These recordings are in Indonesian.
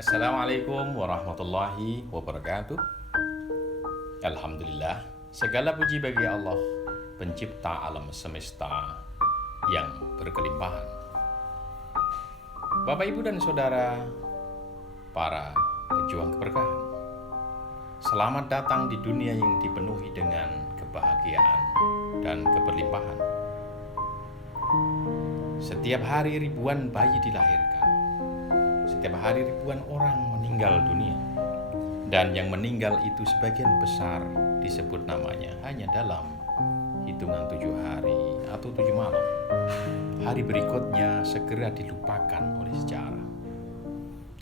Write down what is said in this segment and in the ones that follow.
Assalamualaikum warahmatullahi wabarakatuh. Alhamdulillah, segala puji bagi Allah, pencipta alam semesta yang berkelimpahan. Bapak, Ibu, dan Saudara, para pejuang keberkahan, selamat datang di dunia yang dipenuhi dengan kebahagiaan dan keberlimpahan. Setiap hari ribuan bayi dilahirkan. Setiap hari ribuan orang meninggal dunia. Dan yang meninggal itu sebagian besar disebut namanya hanya dalam hitungan 7 hari atau 7 malam. Hari berikutnya segera dilupakan oleh sejarah.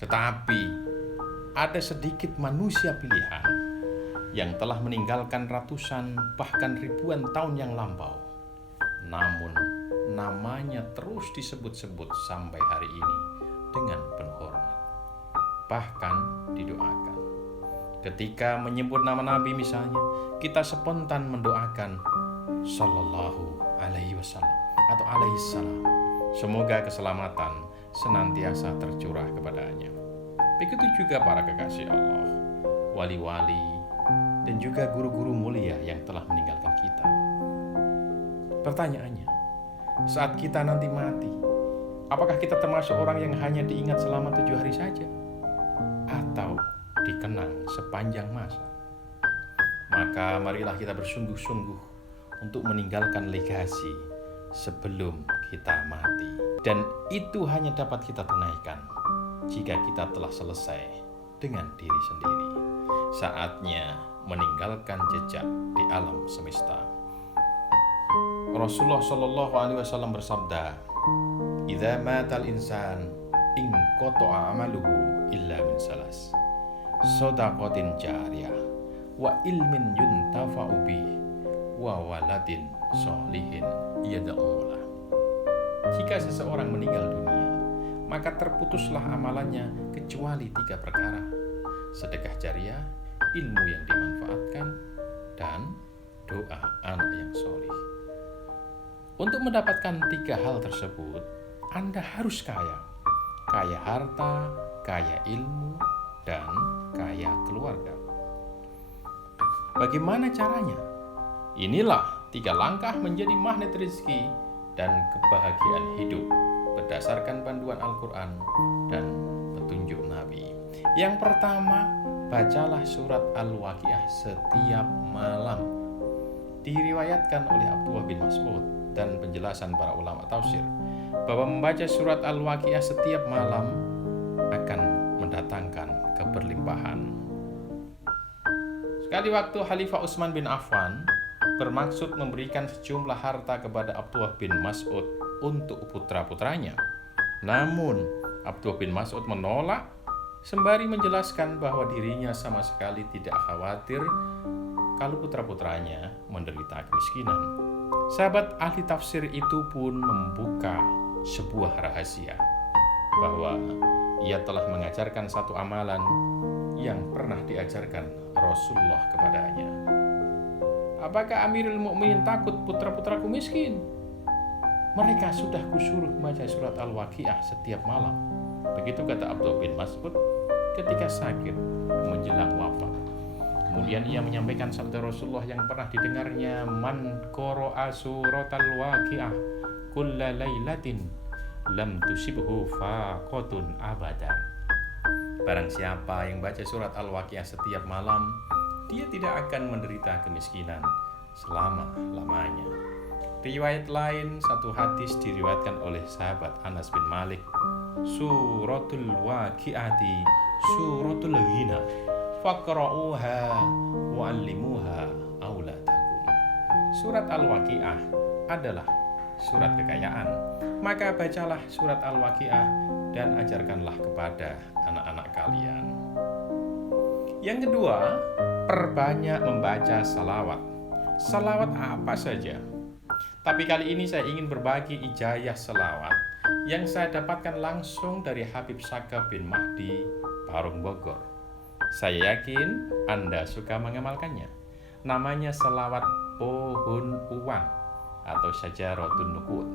Tetapi ada sedikit manusia pilihan yang telah meninggalkan ratusan bahkan ribuan tahun yang lampau. Namun namanya terus disebut-sebut sampai hari ini dengan penuh hormat. Bahkan didoakan. Ketika menyebut nama Nabi misalnya, kita spontan mendoakan Sallallahu alaihi wasallam atau alaihi salam. Semoga keselamatan senantiasa tercurah kepadanya. Begitu juga para kekasih Allah, wali-wali, dan juga guru-guru mulia yang telah meninggalkan kita. Pertanyaannya, saat kita nanti mati, apakah kita termasuk orang yang hanya diingat selama 7 hari saja? Atau dikenang sepanjang masa? Maka marilah kita bersungguh-sungguh untuk meninggalkan legasi sebelum kita mati. Dan itu hanya dapat kita tunaikan jika kita telah selesai dengan diri sendiri. Saatnya meninggalkan jejak di alam semesta. Rasulullah Shallallahu Alaihi Wasallam bersabda, "Idza matal insan in qata'a amaluhu illa min salas, shadaqatin jariyah, wa ilmin yuntafa'u bih, wa waladin sholihin yad'u lah." Jika seseorang meninggal dunia, maka terputuslah amalannya kecuali 3 perkara: sedekah jariah, ilmu yang dimanfaatkan, dan doa anak yang solih. Untuk mendapatkan 3 hal tersebut, Anda harus kaya. Kaya harta, kaya ilmu, dan kaya keluarga. Bagaimana caranya? Inilah 3 langkah menjadi magnet rezeki dan kebahagiaan hidup berdasarkan panduan Al-Quran dan petunjuk Nabi. Yang pertama, bacalah surat Al-Waqiah setiap malam. Diriwayatkan oleh Abdullah bin Mas'ud dan penjelasan para ulama tafsir bahwa membaca surat Al-Waqiah setiap malam akan mendatangkan keberlimpahan. Sekali waktu Khalifah Utsman bin Affan bermaksud memberikan sejumlah harta kepada Abdullah bin Mas'ud untuk putra-putranya. Namun Abdullah bin Mas'ud menolak sembari menjelaskan bahwa dirinya sama sekali tidak khawatir kalau putra-putranya menderita kemiskinan. Sahabat ahli tafsir itu pun membuka sebuah rahasia bahwa ia telah mengajarkan satu amalan yang pernah diajarkan Rasulullah kepadanya. "Apakah Amirul Mukminin takut putra-putraku miskin? Mereka sudah kusuruh membaca surat Al-Waqiah setiap malam." Begitu kata Abdullah bin Mas'ud ketika sakit menjelang wafat. Kemudian ia menyampaikan sabda Rasulullah yang pernah didengarnya, "Man qara'a suratal waqi'ah kulla lailatin lam tusibhu faqatun abadan." Barang siapa yang baca surat Al-Waqiah setiap malam, dia tidak akan menderita kemiskinan selama-lamanya. Riwayat lain, satu hadis diriwayatkan oleh sahabat Anas bin Malik, "Suratul Waqi'ati suratul ghina faqra'uha wa'allimuha auladakum." Surat Al-Waqiah adalah surat kekayaan. Maka bacalah surat Al-Waqiah dan ajarkanlah kepada anak-anak kalian. Yang kedua, perbanyak membaca salawat. Salawat apa saja. Tapi kali ini saya ingin berbagi ijazah salawat yang saya dapatkan langsung dari Habib Saka bin Mahdi, Parung Bogor. Saya yakin Anda suka mengamalkannya. Namanya selawat pohon uang atau Syajaratun Nuqud.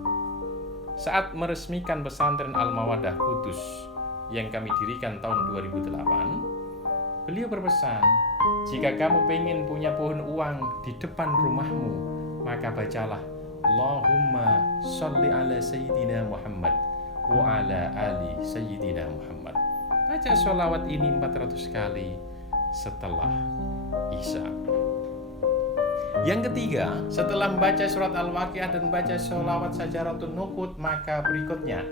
Saat meresmikan pesantren Al-Mawaddah Kudus yang kami dirikan tahun 2008, beliau berpesan, jika kamu pengen punya pohon uang di depan rumahmu, maka bacalah Allahumma sholli ala Sayyidina Muhammad wa ala ali Sayyidina Muhammad. Baca sholawat ini 400 kali setelah Isya. Yang ketiga, setelah membaca surat Al-Waqiah dan membaca sholawat Sajaratun Nuqud, maka berikutnya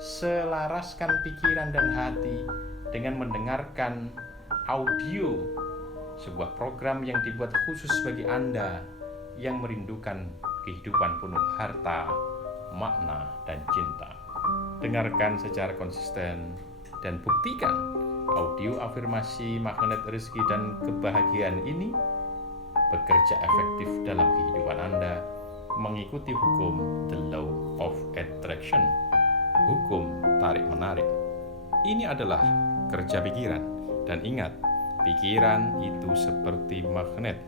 selaraskan pikiran dan hati dengan mendengarkan audio sebuah program yang dibuat khusus bagi Anda yang merindukan kehidupan penuh harta, makna, dan cinta. Dengarkan secara konsisten dan buktikan audio afirmasi magnet rezeki dan kebahagiaan ini bekerja efektif dalam kehidupan Anda mengikuti hukum the law of attraction, hukum tarik-menarik. Ini adalah kerja pikiran, dan ingat, pikiran itu seperti magnet.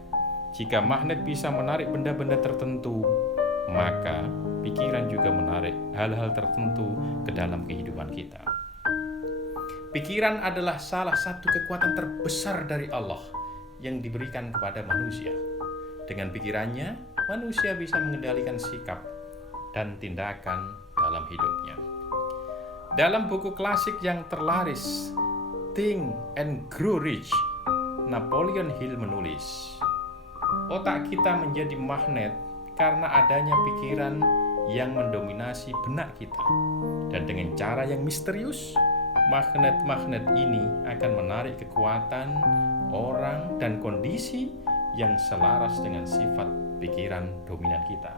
Jika magnet bisa menarik benda-benda tertentu, maka pikiran juga menarik hal-hal tertentu ke dalam kehidupan kita. Pikiran adalah salah satu kekuatan terbesar dari Allah yang diberikan kepada manusia. Dengan pikirannya, manusia bisa mengendalikan sikap dan tindakan dalam hidupnya. Dalam buku klasik yang terlaris, Think and Grow Rich, Napoleon Hill menulis, otak kita menjadi magnet karena adanya pikiran yang mendominasi benak kita. Dan dengan cara yang misterius, magnet-magnet ini akan menarik kekuatan, orang, dan kondisi yang selaras dengan sifat pikiran dominan kita.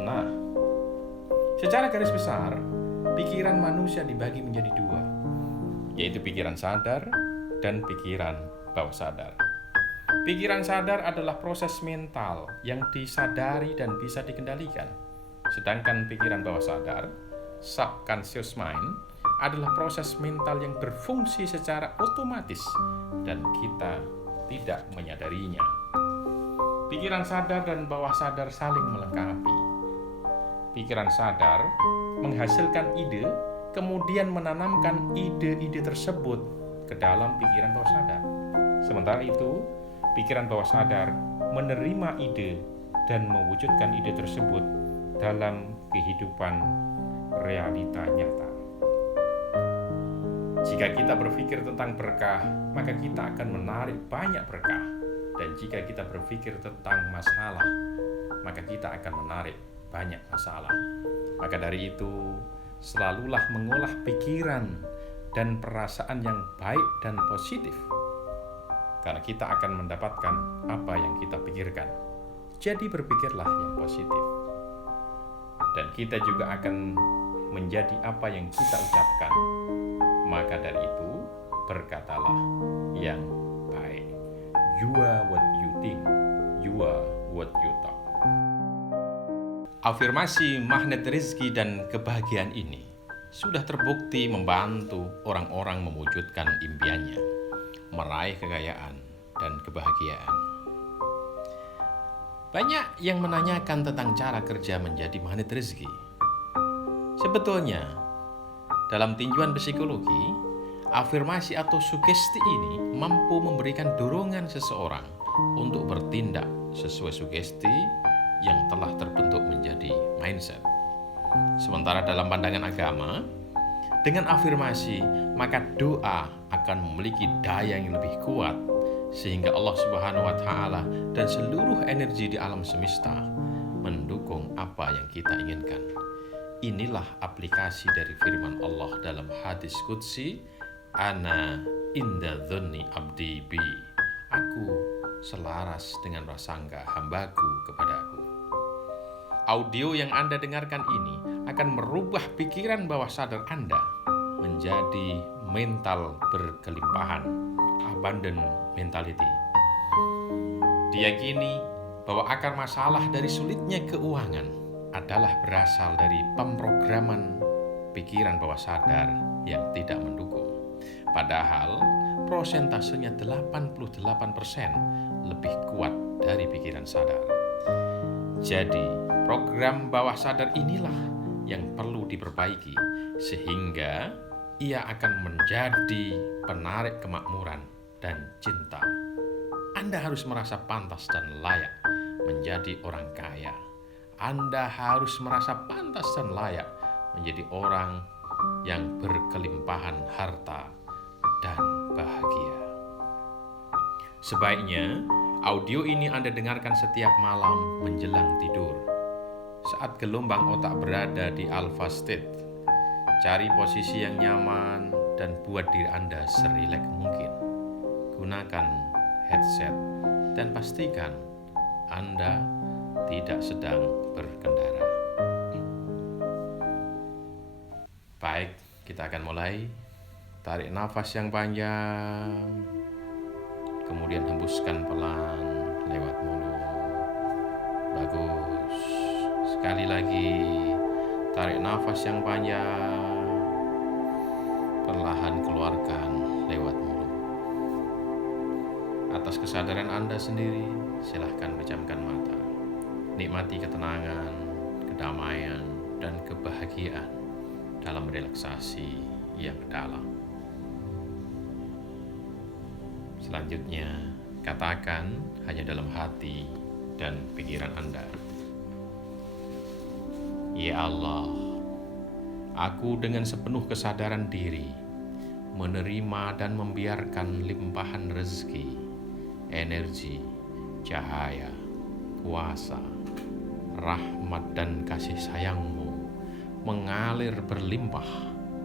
Nah, secara garis besar, pikiran manusia dibagi menjadi dua, yaitu pikiran sadar dan pikiran bawah sadar. Pikiran sadar adalah proses mental yang disadari dan bisa dikendalikan. Sedangkan pikiran bawah sadar, subconscious mind, adalah proses mental yang berfungsi secara otomatis dan kita tidak menyadarinya. Pikiran sadar dan bawah sadar saling melengkapi. Pikiran sadar menghasilkan ide, kemudian menanamkan ide-ide tersebut ke dalam pikiran bawah sadar. Sementara itu, pikiran bawah sadar menerima ide dan mewujudkan ide tersebut dalam kehidupan realita nyata. Jika kita berpikir tentang berkah, maka kita akan menarik banyak berkah. Dan jika kita berpikir tentang masalah, maka kita akan menarik banyak masalah. Maka dari itu, selalulah mengolah pikiran dan perasaan yang baik dan positif, karena kita akan mendapatkan apa yang kita pikirkan. Jadi berpikirlah yang positif, dan kita juga akan menjadi apa yang kita ucapkan. Maka dari itu, berkatalah yang baik. You are what you think, you are what you talk. Afirmasi magnet rezeki dan kebahagiaan ini sudah terbukti membantu orang-orang mewujudkan impiannya, meraih kekayaan dan kebahagiaan. Banyak yang menanyakan tentang cara kerja menjadi magnet rezeki. Sebetulnya, dalam tinjauan psikologi, afirmasi atau sugesti ini mampu memberikan dorongan seseorang untuk bertindak sesuai sugesti yang telah terbentuk menjadi mindset. Sementara dalam pandangan agama, dengan afirmasi, maka doa akan memiliki daya yang lebih kuat, sehingga Allah Subhanahu wa Ta'ala dan seluruh energi di alam semesta mendukung apa yang kita inginkan. Inilah aplikasi dari firman Allah dalam hadis qudsi, Ana inda dzanni abdi bi. Aku selaras dengan prasangka hambaku kepadaku. Audio yang Anda dengarkan ini akan merubah pikiran bawah sadar Anda menjadi mental berkelimpahan, abundant mentality. Diyakini bahwa akar masalah dari sulitnya keuangan adalah berasal dari pemrograman pikiran bawah sadar yang tidak mendukung. Padahal prosentasenya 88% lebih kuat dari pikiran sadar. Jadi, program bawah sadar inilah yang perlu diperbaiki sehingga ia akan menjadi penarik kemakmuran dan cinta. Anda harus merasa pantas dan layak menjadi orang kaya. Anda harus merasa pantas dan layak menjadi orang yang berkelimpahan harta dan bahagia. Sebaiknya audio ini Anda dengarkan setiap malam menjelang tidur. Saat gelombang otak berada di alpha state, cari posisi yang nyaman dan buat diri Anda serileks mungkin. Gunakan headset dan pastikan Anda tidak sedang berkendara. Baik, kita akan mulai. Tarik nafas yang panjang, kemudian hembuskan pelan lewat mulut. Bagus. Sekali lagi, tarik nafas yang panjang, perlahan keluarkan lewat mulut. Atas kesadaran Anda sendiri, silahkan pejamkan mata. Nikmati ketenangan, kedamaian, dan kebahagiaan dalam relaksasi yang dalam. Selanjutnya, katakan hanya dalam hati dan pikiran Anda. Ya Allah, aku dengan sepenuh kesadaran diri menerima dan membiarkan limpahan rezeki, energi, cahaya, kuasa, rahmat dan kasih sayang-Mu mengalir berlimpah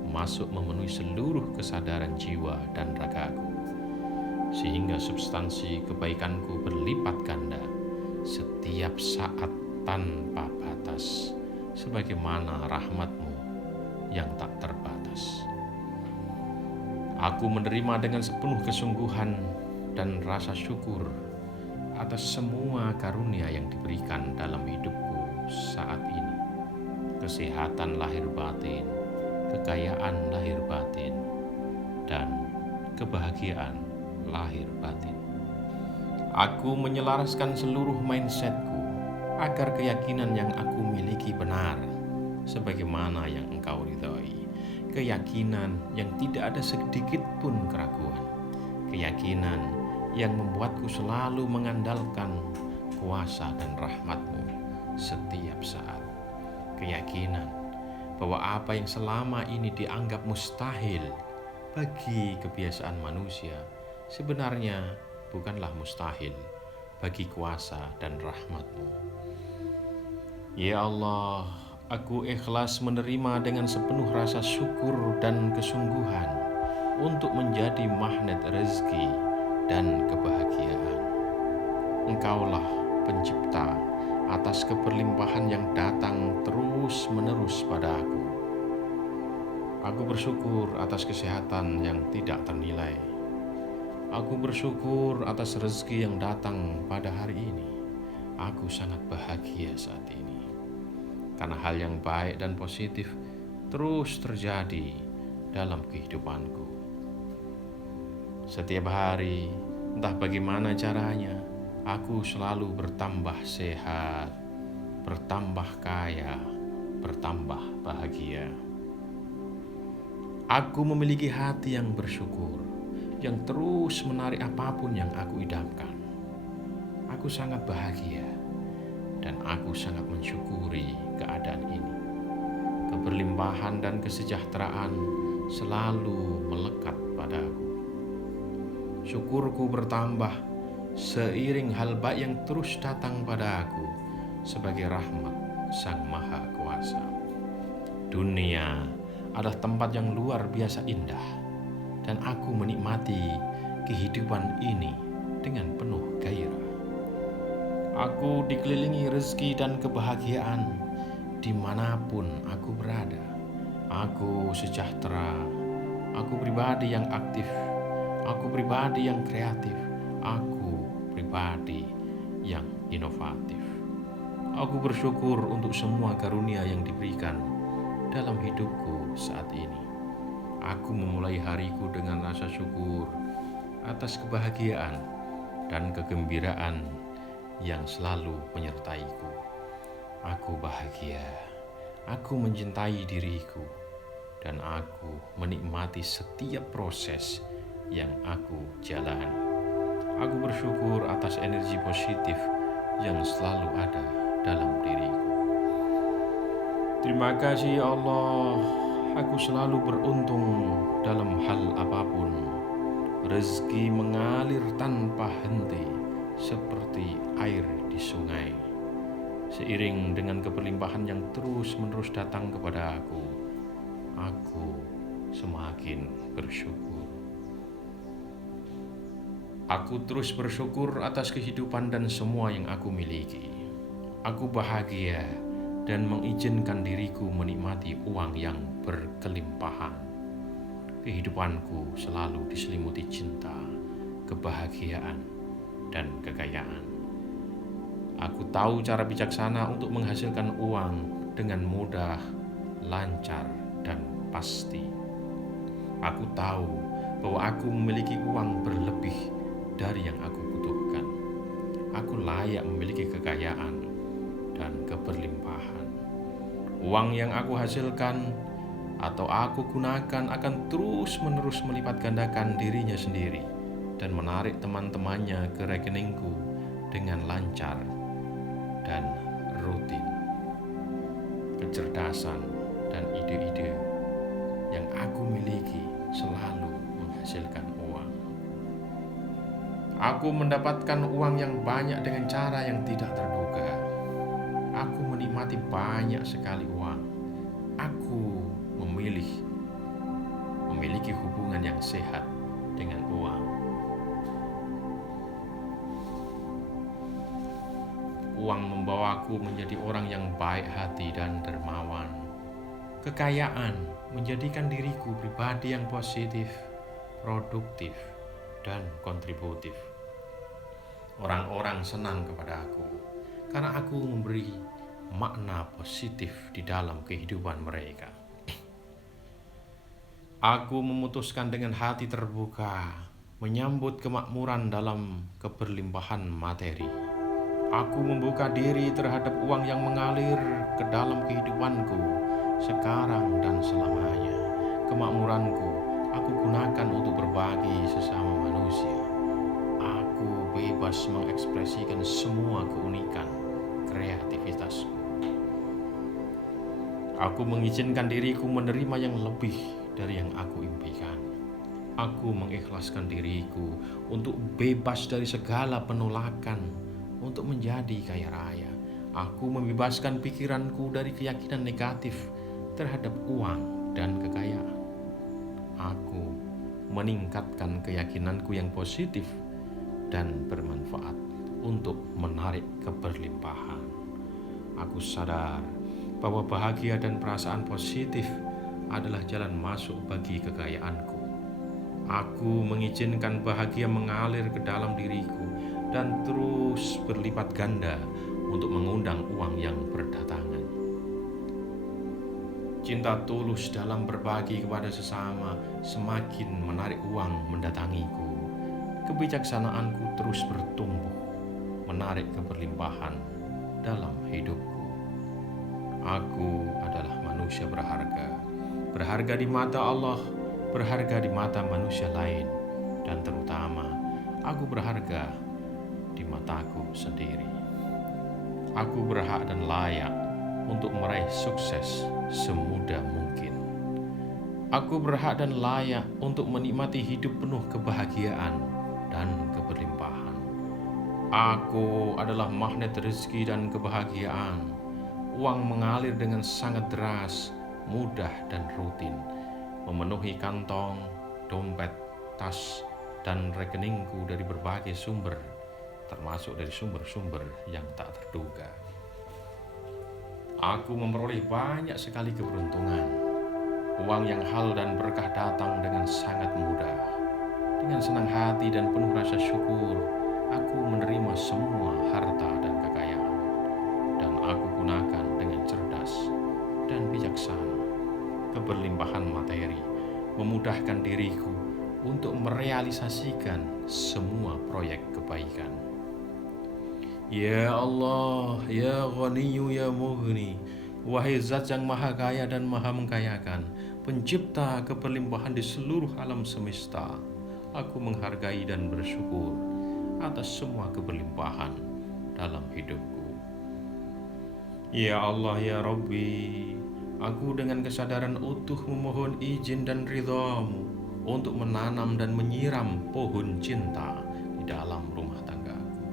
masuk memenuhi seluruh kesadaran jiwa dan ragaku, sehingga substansi kebaikanku berlipat ganda setiap saat tanpa batas, sebagaimana rahmat-Mu yang tak terbatas. Aku menerima dengan sepenuh kesungguhan dan rasa syukur atas semua karunia yang diberikan dalam hidupku saat ini. Kesehatan lahir batin, kekayaan lahir batin, dan kebahagiaan lahir batin. Aku menyelaraskan seluruh mindsetku agar keyakinan yang aku miliki benar, sebagaimana yang Engkau ridhoi. Keyakinan yang tidak ada sedikit pun keraguan. Keyakinan yang membuatku selalu mengandalkan kuasa dan rahmat-Mu setiap saat. Keyakinan bahwa apa yang selama ini dianggap mustahil bagi kebiasaan manusia sebenarnya bukanlah mustahil bagi kuasa dan rahmat-Mu. Ya Allah, aku ikhlas menerima dengan sepenuh rasa syukur dan kesungguhan untuk menjadi magnet rezeki dan kebahagiaan. Engkaulah pencipta atas keberlimpahan yang datang terus-menerus pada aku. Aku bersyukur atas kesehatan yang tidak ternilai. Aku bersyukur atas rezeki yang datang pada hari ini. Aku sangat bahagia saat ini, karena hal yang baik dan positif terus terjadi dalam kehidupanku. Setiap hari, entah bagaimana caranya, aku selalu bertambah sehat, bertambah kaya, bertambah bahagia. Aku memiliki hati yang bersyukur, yang terus menarik apapun yang aku idamkan. Aku sangat bahagia, dan aku sangat mensyukuri keadaan ini. Keberlimpahan dan kesejahteraan selalu melekat padaku. Syukurku bertambah seiring hal baik yang terus datang pada aku sebagai rahmat Sang Maha Kuasa. Dunia adalah tempat yang luar biasa indah, dan aku menikmati kehidupan ini dengan penuh gairah. Aku dikelilingi rezeki dan kebahagiaan dimanapun aku berada. Aku sejahtera, aku pribadi yang aktif, aku pribadi yang kreatif, aku pribadi yang inovatif. Aku bersyukur untuk semua karunia yang diberikan dalam hidupku saat ini. Aku memulai hariku dengan rasa syukur atas kebahagiaan dan kegembiraan yang selalu menyertaiku. Aku bahagia, aku mencintai diriku, dan aku menikmati setiap proses yang aku jalani. Aku bersyukur atas energi positif yang selalu ada dalam diriku. Terima kasih ya Allah, aku selalu beruntung dalam hal apapun. Rezeki mengalir tanpa henti seperti air di sungai. Seiring dengan keberlimpahan yang terus-menerus datang kepada aku semakin bersyukur. Aku terus bersyukur atas kehidupan dan semua yang aku miliki. Aku bahagia dan mengizinkan diriku menikmati uang yang berkelimpahan. Kehidupanku selalu diselimuti cinta, kebahagiaan, dan kekayaan. Aku tahu cara bijaksana untuk menghasilkan uang dengan mudah, lancar, dan pasti. Aku tahu bahwa aku memiliki uang berlebih dari yang aku butuhkan. Aku layak memiliki kekayaan dan keberlimpahan. Uang yang aku hasilkan atau aku gunakan akan terus-menerus melipat gandakan dirinya sendiri dan menarik teman-temannya ke rekeningku dengan lancar dan rutin. Kecerdasan dan ide-ide yang aku miliki selalu menghasilkan uang. Aku mendapatkan uang yang banyak dengan cara yang tidak terduga. Aku menikmati banyak sekali uang. Aku memiliki hubungan yang sehat dengan uang. Uang membawaku menjadi orang yang baik hati dan dermawan. Kekayaan menjadikan diriku pribadi yang positif, produktif, dan kontributif. Orang-orang senang kepada aku karena aku memberi makna positif di dalam kehidupan mereka. Aku memutuskan dengan hati terbuka menyambut kemakmuran dalam keberlimpahan materi. Aku membuka diri terhadap uang yang mengalir ke dalam kehidupanku sekarang dan selamanya. Kemakmuranku aku gunakan untuk berbagi sesama manusia. Aku bebas mengekspresikan semua keunikan kreativitasku. Aku mengizinkan diriku menerima yang lebih dari yang aku impikan. Aku mengikhlaskan diriku untuk bebas dari segala penolakan untuk menjadi kaya raya. Aku membebaskan pikiranku dari keyakinan negatif terhadap uang dan kekayaan. Aku meningkatkan keyakinanku yang positif dan bermanfaat untuk menarik keberlimpahan. Aku sadar bahwa bahagia dan perasaan positif adalah jalan masuk bagi kekayaanku. Aku mengizinkan bahagia mengalir ke dalam diriku dan terus berlipat ganda untuk mengundang uang yang berdatangan. Cinta tulus dalam berbagi kepada sesama semakin menarik uang mendatangiku. Kebijaksanaanku terus bertumbuh, menarik keberlimpahan dalam hidupku. Aku adalah manusia berharga di mata Allah, berharga di mata manusia lain, dan terutama aku berharga di mataku sendiri. Aku berhak dan layak untuk meraih sukses semudah mungkin. Aku berhak dan layak untuk menikmati hidup penuh kebahagiaan dan keberlimpahan. Aku adalah magnet rezeki dan kebahagiaan. Uang mengalir dengan sangat deras, mudah dan rutin, memenuhi kantong, dompet, tas, dan rekeningku dari berbagai sumber, termasuk dari sumber-sumber yang tak terduga. Aku memperoleh banyak sekali keberuntungan. Uang yang halal dan berkah datang dengan sangat mudah. Dengan senang hati dan penuh rasa syukur, aku menerima semua harta dan kekayaan, dan aku gunakan dengan cerdas dan bijaksana. Keberlimpahan materi memudahkan diriku untuk merealisasikan semua proyek kebaikan. Ya Allah, ya Ghaniyu ya Mughni, Wahai Zat yang Maha Kaya dan Maha Mengkayakan, Pencipta keberlimpahan di seluruh alam semesta, aku menghargai dan bersyukur atas semua keberlimpahan dalam hidupku. Ya Allah ya Rabbi, aku dengan kesadaran utuh memohon izin dan ridha-Mu untuk menanam dan menyiram pohon cinta di dalam rumah tanggaku.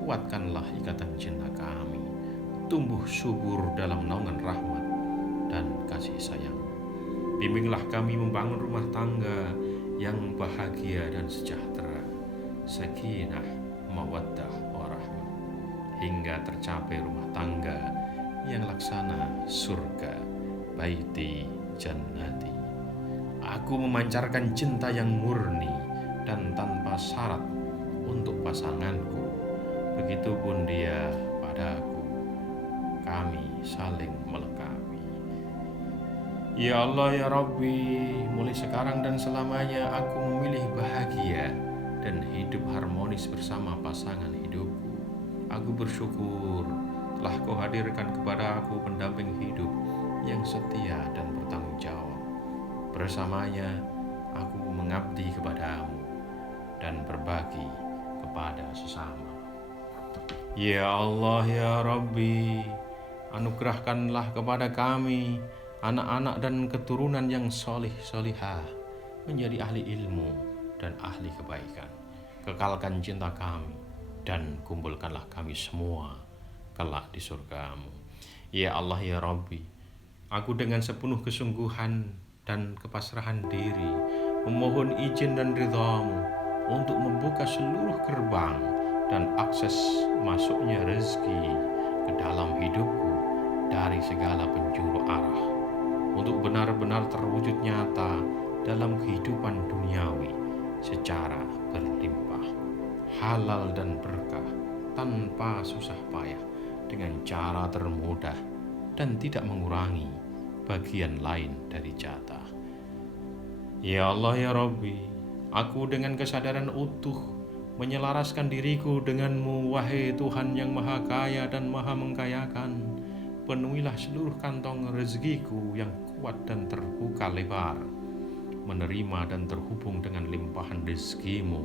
Kuatkanlah ikatan cinta kami, tumbuh subur dalam naungan rahmat dan kasih sayang. Bimbinglah kami membangun rumah tangga yang bahagia dan sejahtera, sakinah, mawaddah, warahmah, hingga tercapai rumah tangga yang laksana surga, baiti jannati. Aku memancarkan cinta yang murni dan tanpa syarat untuk pasanganku. Begitupun dia padaku. Kami saling melengkapi. Ya Allah ya Rabbi, mulai sekarang dan selamanya aku memilih bahagia dan hidup harmonis bersama pasangan hidupku. Aku bersyukur telah Kau hadirkan kepada aku pendamping hidup yang setia dan bertanggung jawab. Bersamanya aku mengabdi kepadamu dan berbagi kepada sesama. Ya Allah ya Rabbi, anugerahkanlah kepada kami anak-anak dan keturunan yang solih solihah, menjadi ahli ilmu dan ahli kebaikan. Kekalkan cinta kami dan kumpulkanlah kami semua kelak di surga-Mu. Ya Allah ya Rabbi, aku dengan sepenuh kesungguhan dan kepasrahan diri memohon izin dan ridha-Mu untuk membuka seluruh gerbang dan akses masuknya rezeki ke dalam hidupku dari segala penjuru arah, untuk benar-benar terwujud nyata dalam kehidupan duniawi secara berlimpah, halal dan berkah, tanpa susah payah, dengan cara termudah dan tidak mengurangi bagian lain dari jatah. Ya Allah ya Rabbi, aku dengan kesadaran utuh menyelaraskan diriku denganmu, wahai Tuhan yang Maha Kaya dan Maha Mengkayakan. Penuhilah seluruh kantong rezekiku yang kuat dan terbuka lebar, menerima dan terhubung dengan limpahan rezeki-Mu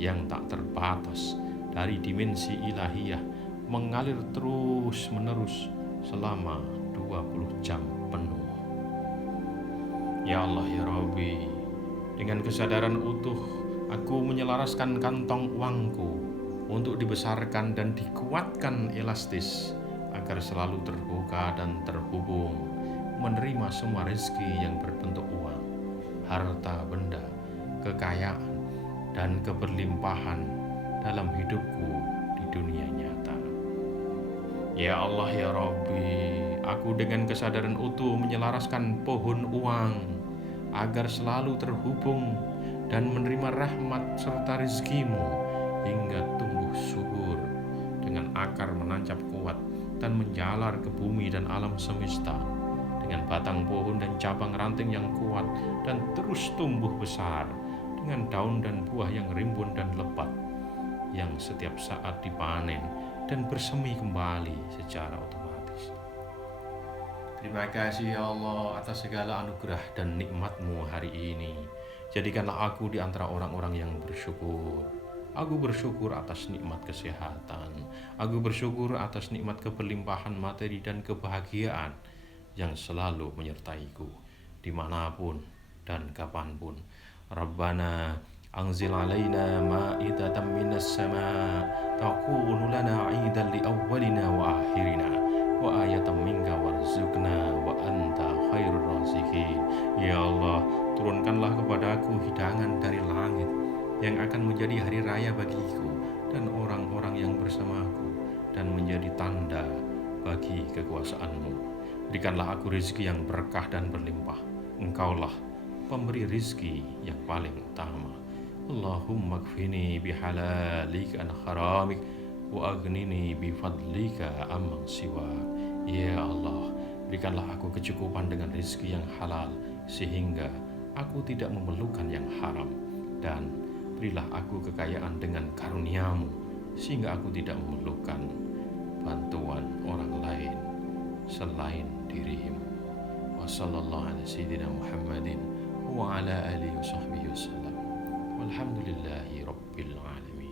yang tak terbatas dari dimensi ilahiyah, mengalir terus menerus selama 20 jam penuh. Ya Allah ya Rabbi, dengan kesadaran utuh aku menyelaraskan kantong uangku untuk dibesarkan dan dikuatkan elastis agar selalu terbuka dan terhubung, menerima semua rezeki yang berbentuk uang, harta benda, kekayaan, dan keberlimpahan dalam hidupku di dunia nyata. Ya Allah ya Rabbi, aku dengan kesadaran utuh menyelaraskan pohon uang agar selalu terhubung dan menerima rahmat serta rezeki-Mu hingga tumbuh subur dengan akar menancap kuat dan menjalar ke bumi dan alam semesta, dengan batang pohon dan cabang ranting yang kuat dan terus tumbuh besar, dengan daun dan buah yang rimbun dan lebat, yang setiap saat dipanen dan bersemi kembali secara otomatis. Terima kasih ya Allah atas segala anugerah dan nikmat-Mu hari ini. Jadikanlah aku di antara orang-orang yang bersyukur. Aku bersyukur atas nikmat kesehatan. Aku bersyukur atas nikmat keberlimpahan materi dan kebahagiaan yang selalu menyertaiku dimanapun dan kapanpun. Rabbana anzil alaina ma'idatan minas sama' takunu lana 'idan li awwalina wa akhirina wa ayatan minka warzuqna wa anta khairur raziqin. Ya Allah, turunkanlah kepadaku hidangan dari langit yang akan menjadi hari raya bagiku dan orang-orang yang bersamaku, dan menjadi tanda bagi kekuasaan-Mu. Berikanlah aku rezeki yang berkah dan berlimpah. Engkaulah pemberi rezeki yang paling utama. Allahumma kfini bihalalika an haramik wa aghnini bifadlika amman siwak. Ya Allah, berikanlah aku kecukupan dengan rezeki yang halal sehingga aku tidak memerlukan yang haram, dan berilah aku kekayaan dengan karunia-Mu sehingga aku tidak memerlukan bantuan orang lain. selain dirimu. Wa sallallahu ala sayyidina Muhammadin wa ala alihi wa sahbihi wasallam. Walhamdulillahi rabbil alamin.